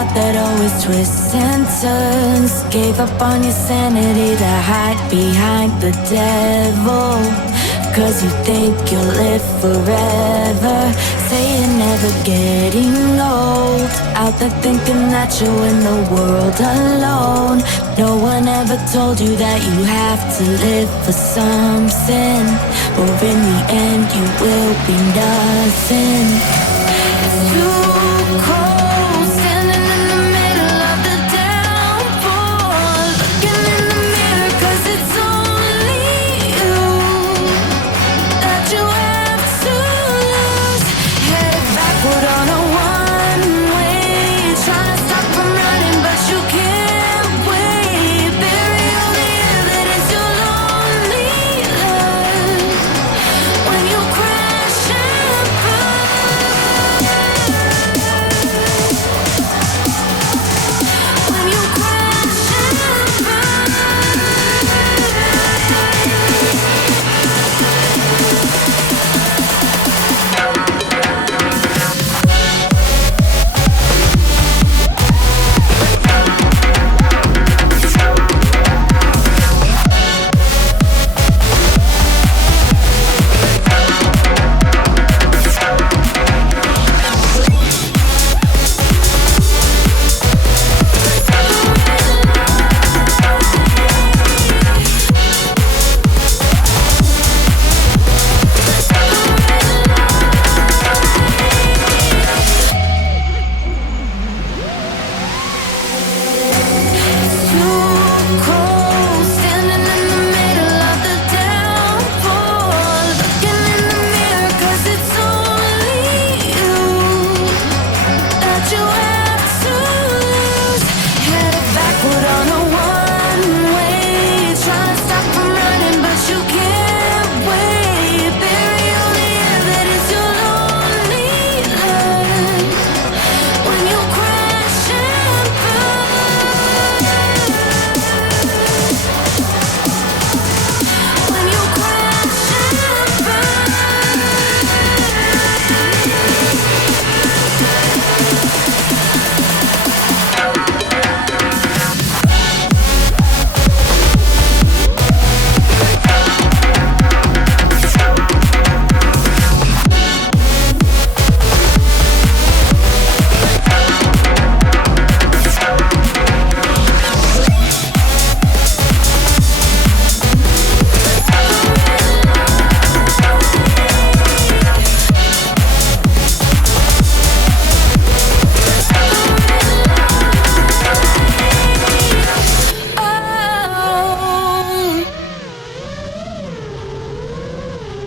path that always twists and turns. Gave up on your sanity to hide behind the devil. Cause you think you'll live forever. Say you're never getting old. Out there thinking that you're in the world alone. No one ever told you that you have to live for something, or in the end you will be nothing.